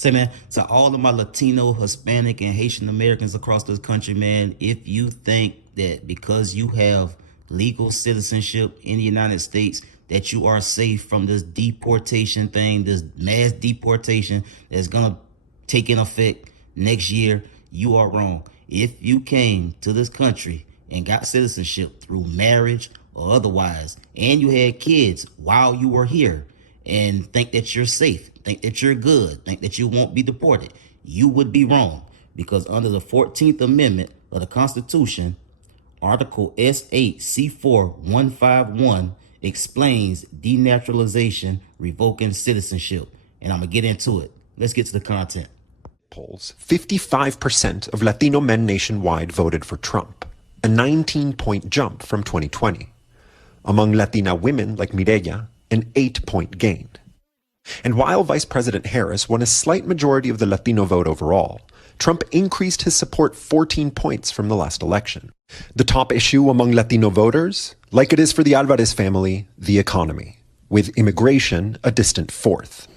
Say, man, to all of my Latino, Hispanic, and Haitian Americans across this country, man, if you think that because you have legal citizenship in the United States, that you are safe from this deportation thing, this mass deportation that's gonna take in effect next year, you are wrong. If you came to this country and got citizenship through marriage or otherwise, and you had kids while you were here, and think that you're safe, think that you're good, think that you won't be deported, you would be wrong. Because under the 14th Amendment of the Constitution, Article S8 C4 151 explains denaturalization, revoking citizenship. And I'm going to get into it. Let's get to the content. Polls, 55% of Latino men nationwide voted for Trump, a 19-point jump from 2020. Among Latina women like Mireya, an 8-point gain. And while Vice President Harris won a slight majority of the Latino vote overall, Trump increased his support 14 points from the last election. The top issue among Latino voters, like it is for the Alvarez family, the economy, with immigration a distant fourth.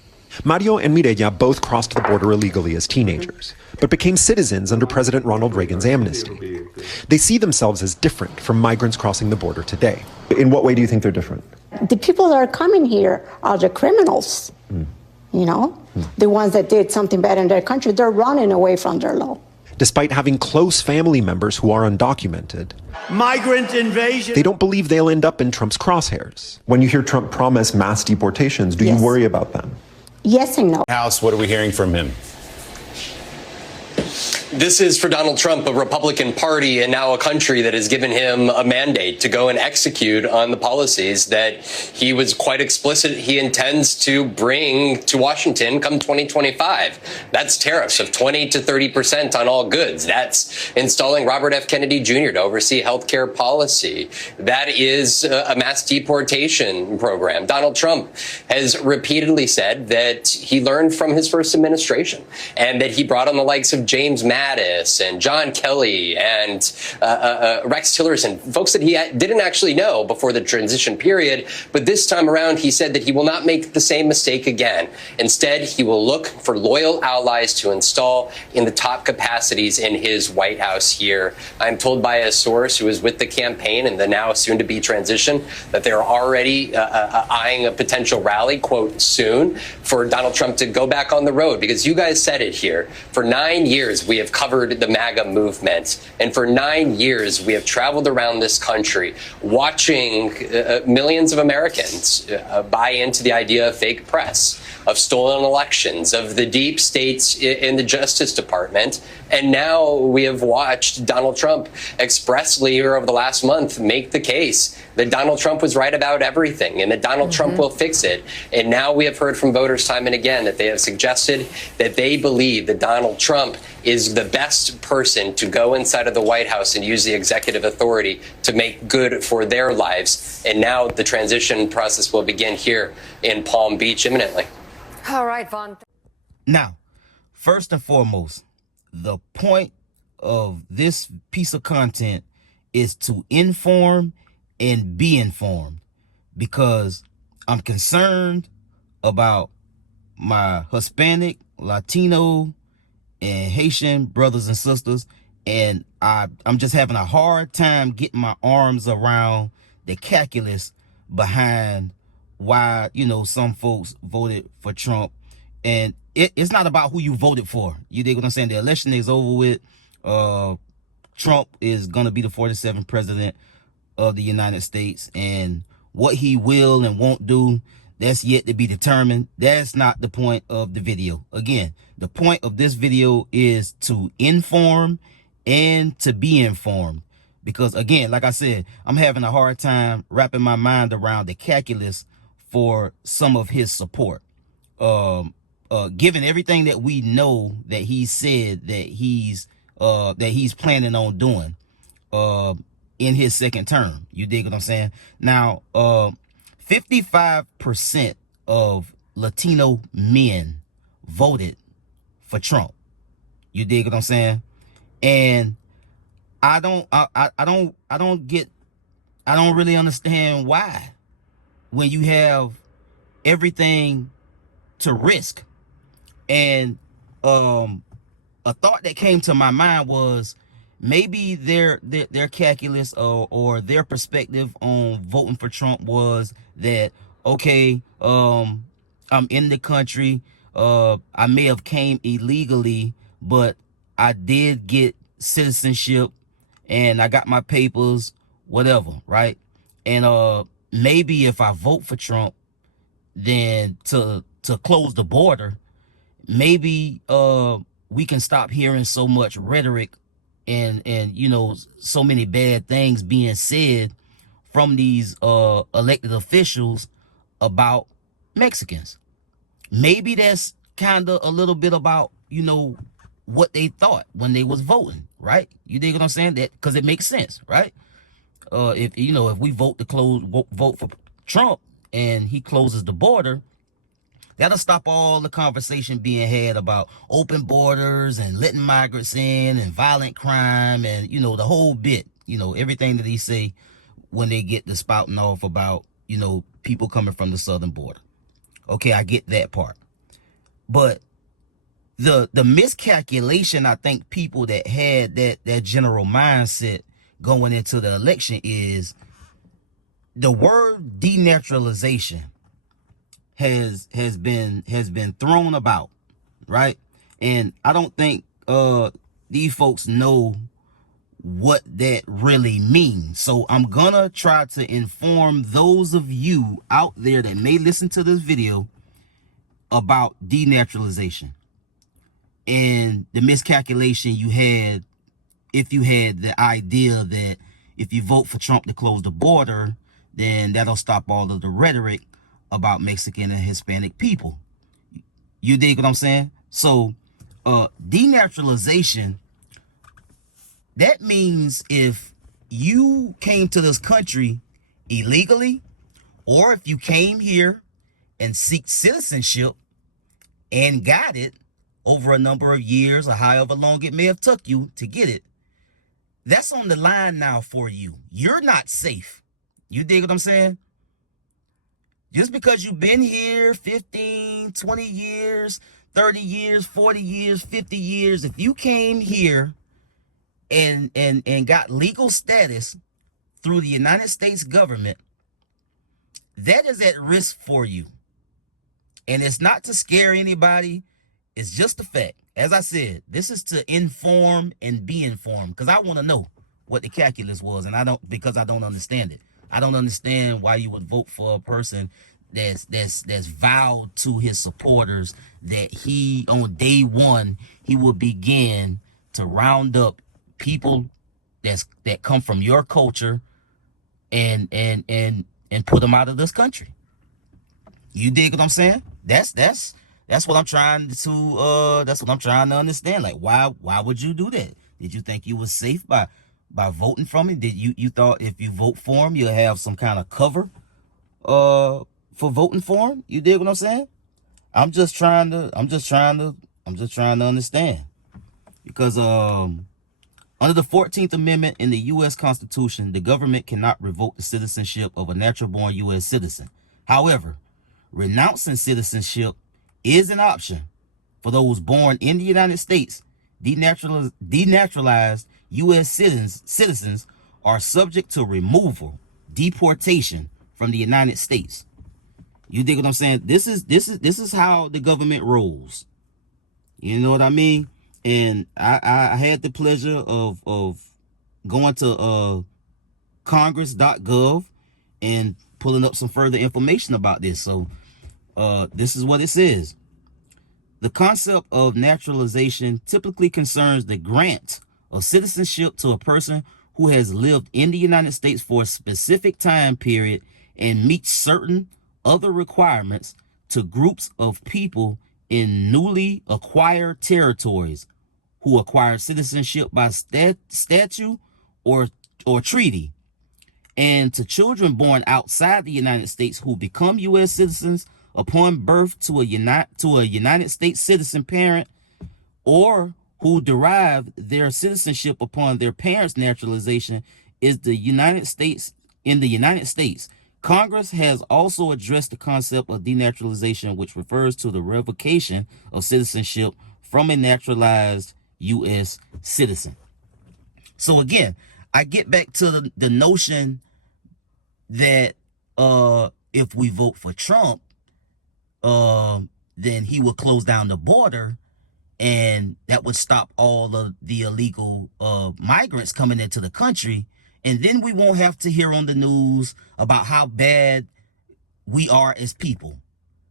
Mario and Mireya both crossed the border illegally as teenagers, but became citizens under President Ronald Reagan's amnesty. They see themselves as different from migrants crossing the border today. In what way do you think they're different? The people that are coming here are the criminals, the ones that did something bad in their country. They're running away from their law. Despite having close family members who are undocumented, migrant invasion, they don't believe they'll end up in Trump's crosshairs. When you hear Trump promise mass deportations, do you worry about them? Yes and no. House, what are we hearing from him? This is for Donald Trump, a Republican Party, and now a country that has given him a mandate to go and execute on the policies that he was quite explicit he intends to bring to Washington come 2025. That's tariffs of 20 to 30% on all goods. That's installing Robert F. Kennedy Jr. to oversee healthcare policy. That is a mass deportation program. Donald Trump has repeatedly said that he learned from his first administration and that he brought on the likes of James Mattis and John Kelly and Rex Tillerson, folks that he didn't actually know before the transition period. But this time around, he said that he will not make the same mistake again. Instead, he will look for loyal allies to install in the top capacities in his White House here. I'm told by a source who is with the campaign and the now soon-to-be transition that they're already eyeing a potential rally, quote, soon, for Donald Trump to go back on the road. Because you guys said it here. For 9 years, we have covered the MAGA movement. And for 9 years, we have traveled around this country watching millions of Americans buy into the idea of fake press, of stolen elections, of the deep states in the Justice Department. And now we have watched Donald Trump expressly here over the last month make the case that Donald Trump was right about everything and that Donald Trump will fix it. And now we have heard from voters time and again that they have suggested that they believe that Donald Trump is the best person to go inside of the White House and use the executive authority to make good for their lives. And now the transition process will begin here in Palm Beach imminently. All right, Vaughn. Now, first and foremost, the point of this piece of content is to inform and be informed, because I'm concerned about my Hispanic, Latino, and Haitian brothers and sisters, and I'm just having a hard time getting my arms around the calculus behind why, some folks voted for Trump. And it's not about who you voted for. You dig what I'm saying? The election is over with. Trump is going to be the 47th president of the United States. And what he will and won't do, that's yet to be determined. That's not the point of the video. Again, the point of this video is to inform and to be informed. Because, again, like I said, I'm having a hard time wrapping my mind around the calculus for some of his support. Given everything that we know that he said that he's planning on doing in his second term. You dig what I'm saying? Now, 55% of Latino men voted for Trump. You dig what I'm saying? And I don't really understand why, when you have everything to risk and a thought that came to my mind was maybe their calculus or their perspective on voting for Trump was that, okay, I'm in the country, I may have came illegally, but I did get citizenship and I got my papers, whatever, right? And maybe if I vote for Trump, then to close the border, maybe we can stop hearing so much rhetoric and you know, so many bad things being said from these elected officials about Mexicans. Maybe that's kind of a little bit about, you know, what they thought when they was voting, right? You dig what I'm saying? That because it makes sense, right? If you know, if we vote for Trump and he closes the border, that'll stop all the conversation being had about open borders and letting migrants in and violent crime and, you know, the whole bit, you know, everything that he say when they get the spouting off about, you know, people coming from the southern border. Okay, I get that part. But the miscalculation, I think people that had that general mindset going into the election is the word denaturalization has been thrown about, right? And I don't think these folks know what that really means. So I'm gonna try to inform those of you out there that may listen to this video about denaturalization and the miscalculation you had if you had the idea that if you vote for Trump to close the border, then that'll stop all of the rhetoric about Mexican and Hispanic people. You dig what I'm saying? So denaturalization, that means if you came to this country illegally, or if you came here and seek citizenship and got it over a number of years or however long it may have took you to get it, that's on the line now for you. You're not safe. You dig what I'm saying? Just because you've been here 15, 20 years, 30 years, 40 years, 50 years, if you came here and got legal status through the United States government, that is at risk for you. And it's not to scare anybody. It's just a fact. As I said, this is to inform and be informed, because I want to know what the calculus was, and I don't understand it. I don't understand why you would vote for a person that's vowed to his supporters that he, on day one, he will begin to round up people that come from your culture and put them out of this country. You dig what I'm saying? That's what I'm trying to understand. Like, why would you do that? Did you think you was safe by voting from him? Did you thought if you vote for him, you'll have some kind of cover for voting for him? You dig what I'm saying? I'm just trying to understand. Because under the 14th Amendment in the U.S. Constitution, the government cannot revoke the citizenship of a natural-born U.S. citizen. However, renouncing citizenship is an option for those born in the United States. Denaturalized U.S. citizens are subject to removal, deportation from the United States. You dig what I'm saying? This is how the government rolls. You know what I mean? And I had the pleasure of going to congress.gov and pulling up some further information about this. So this is what it says. The concept of naturalization typically concerns the grant of citizenship to a person who has lived in the United States for a specific time period and meets certain other requirements to groups of people in newly acquired territories who acquire citizenship by statute or treaty, and to children born outside the United States who become U.S. citizens upon birth to a United States citizen parent, or who derive their citizenship upon their parents' naturalization in the United States. Congress has also addressed the concept of denaturalization, which refers to the revocation of citizenship from a naturalized U.S. citizen. So again, I get back to the notion that if we vote for Trump, then he will close down the border, and that would stop all of the illegal migrants coming into the country. And then we won't have to hear on the news about how bad we are as people,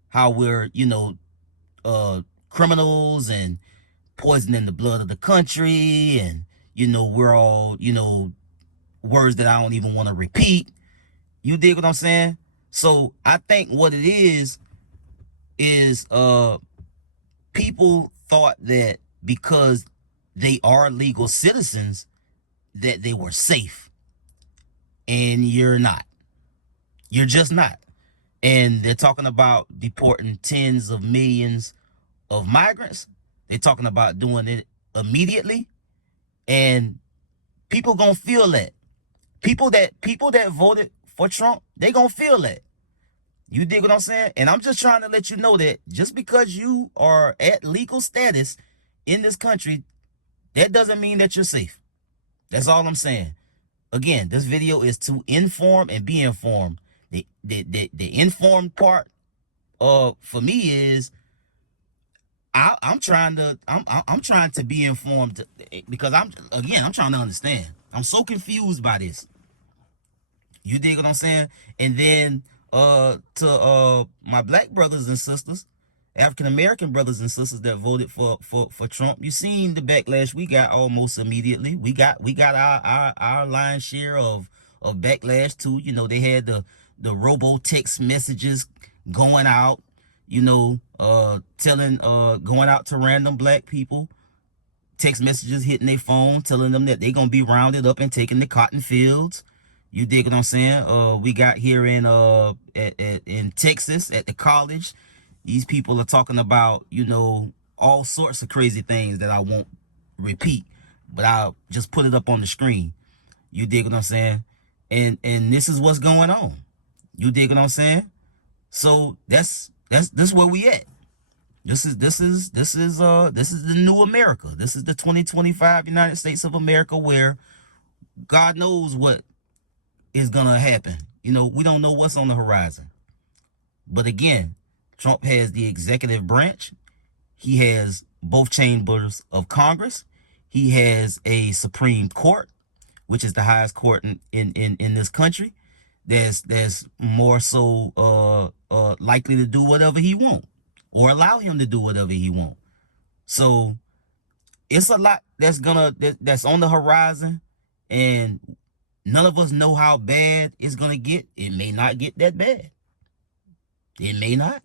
how we're, criminals and poisoning the blood of the country. And, we're all, words that I don't even want to repeat. You dig what I'm saying? So I think what it is people thought that because they are legal citizens that they were safe. And you're not. You're just not. And they're talking about deporting tens of millions of migrants. They're talking about doing it immediately. And people gonna feel that. People that voted for Trump, they gonna feel that. You dig what I'm saying? And I'm just trying to let you know that just because you are at legal status in this country, that doesn't mean that you're safe. That's all I'm saying. Again, this video is to inform and be informed. The informed part for me is I'm trying to be informed, because I'm trying to understand. I'm so confused by this. You dig what I'm saying? And then to my black brothers and sisters, African American brothers and sisters that voted for Trump, you seen the backlash we got almost immediately. We got our lion's share of backlash too. They had the robo text messages going out, telling going out to random black people, text messages hitting their phone, telling them that they're gonna be rounded up and taken to cotton fields. You dig what I'm saying? We got here in Texas at the college. These people are talking about, all sorts of crazy things that I won't repeat, but I'll just put it up on the screen. You dig what I'm saying? And this is what's going on. You dig what I'm saying? So that's where we at. This is the new America. This is the 2025 United States of America, where God knows what is gonna happen. We don't know what's on the horizon. But again, Trump has the executive branch. He has both chambers of Congress. He has a Supreme Court, which is the highest court in this country. That's more so likely to do whatever he wants, or allow him to do whatever he wants. So it's a lot that's on the horizon, and none of us know how bad it's gonna get. It may not get that bad. It may not.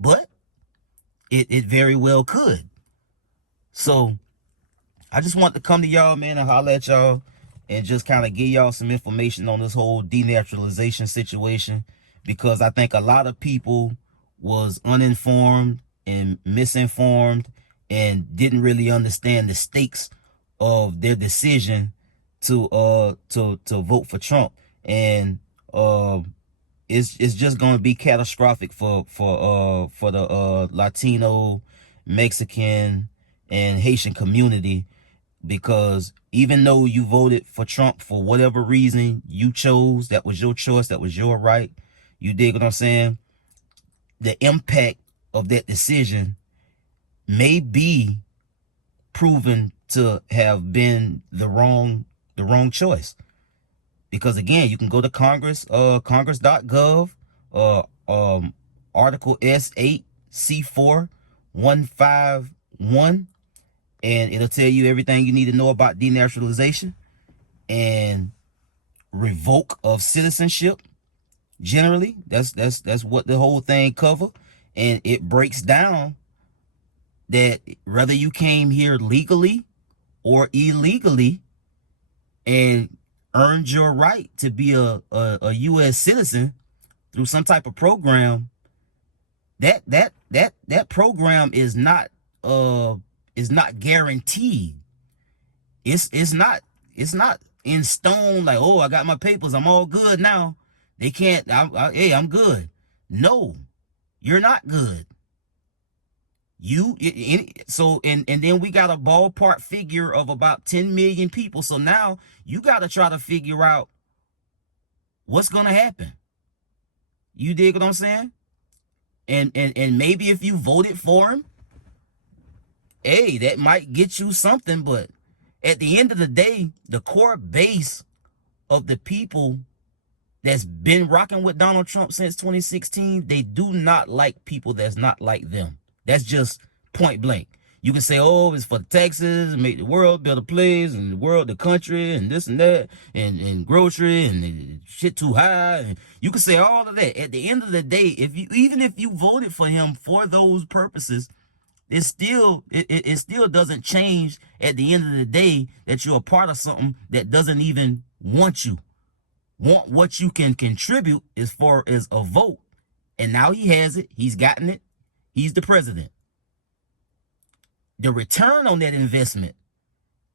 But it very well could. So I just want to come to y'all, man, and holler at y'all and just kind of give y'all some information on this whole denaturalization situation, because I think a lot of people was uninformed and misinformed and didn't really understand the stakes of their decision to vote for Trump. And it's just going to be catastrophic for the Latino, Mexican, and Haitian community, because even though you voted for Trump for whatever reason you chose, that was your choice, that was your right. You dig what I'm saying? The impact of that decision may be proven to have been the wrong choice. Because again, you can go to Congress, congress.gov, Article S8 C4 151, and it'll tell you everything you need to know about denaturalization and revoke of citizenship. Generally, that's what the whole thing cover, and it breaks down that whether you came here legally or illegally and earned your right to be a U.S. citizen through some type of program, that program is not guaranteed. It's not in stone, like, oh, I got my papers, I'm all good now. They can't, hey, I'm good. No, you're not good. And then we got a ballpark figure of about 10 million people. So now you got to try to figure out what's going to happen. You dig what I'm saying? And maybe if you voted for him, hey, that might get you something. But at the end of the day, the core base of the people that's been rocking with Donald Trump since 2016, they do not like people that's not like them. That's just point blank. You can say, oh, it's for Texas, and make the world a better place, and the world, the country, and this and that, and grocery, and shit too high. And you can say all of that. At the end of the day, even if you voted for him for those purposes, it still doesn't change at the end of the day that you're a part of something that doesn't even want you. What you can contribute as far as a vote. And now he has it. He's gotten it. He's the president. The return on that investment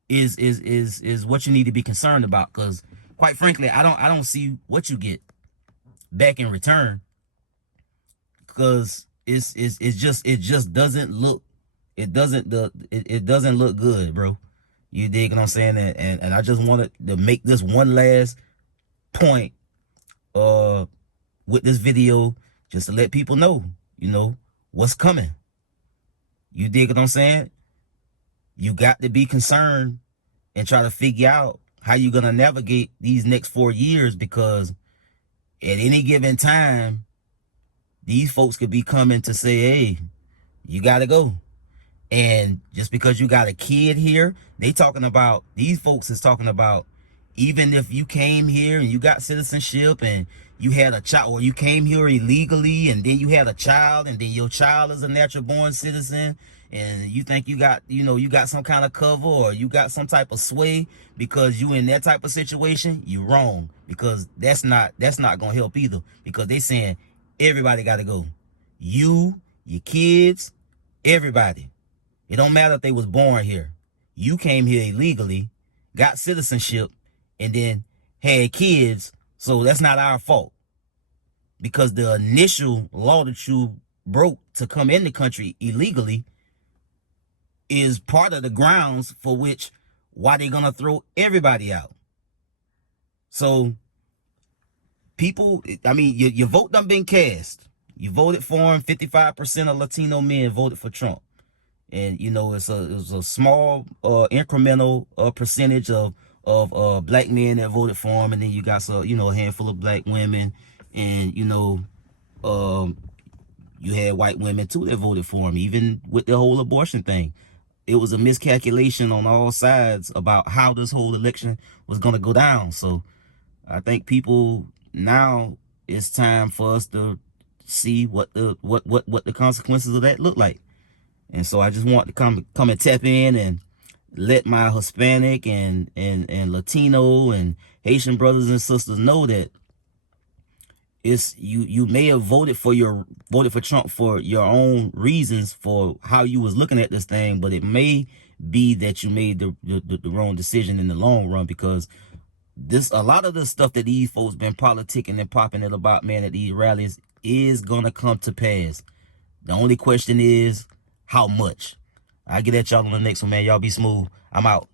is what you need to be concerned about, because quite frankly, I don't see what you get back in return, because it just doesn't look good, bro. You dig what I'm saying? And I just wanted to make this one last point with this video, just to let people know, what's coming. You dig what I'm saying? You got to be concerned and try to figure out how you're gonna navigate these next 4 years, because at any given time, these folks could be coming to say, hey, you gotta go. And just because you got a kid here, these folks is talking about, even if you came here and you got citizenship and you had a child, or you came here illegally and then you had a child, and then your child is a natural born citizen, and you think you got some kind of cover, or you got some type of sway because you in that type of situation, you wrong. Because that's not gonna help either, because they saying everybody gotta go. You, your kids, everybody. It don't matter if they was born here. You came here illegally, got citizenship, and then had kids, so that's not our fault. Because the initial law that you broke to come in the country illegally is part of the grounds for why they're gonna throw everybody out. So people, your vote done been cast. You voted for him. 55% of Latino men voted for Trump. And it's a small incremental percentage of black men that voted for him, and then you got a handful of black women, and you had white women too that voted for him. Even with the whole abortion thing, it was a miscalculation on all sides about how this whole election was going to go down. So I think people, now it's time for us to see what the consequences of that look like. And so I just want to come and tap in and let my Hispanic and Latino and Haitian brothers and sisters know that you may have voted for Trump for your own reasons for how you was looking at this thing, but it may be that you made the wrong decision in the long run, because a lot of the stuff that these folks been politicking and popping it about, man, at these rallies is gonna come to pass. The only question is how much. I'll get at y'all on the next one, man. Y'all be smooth. I'm out.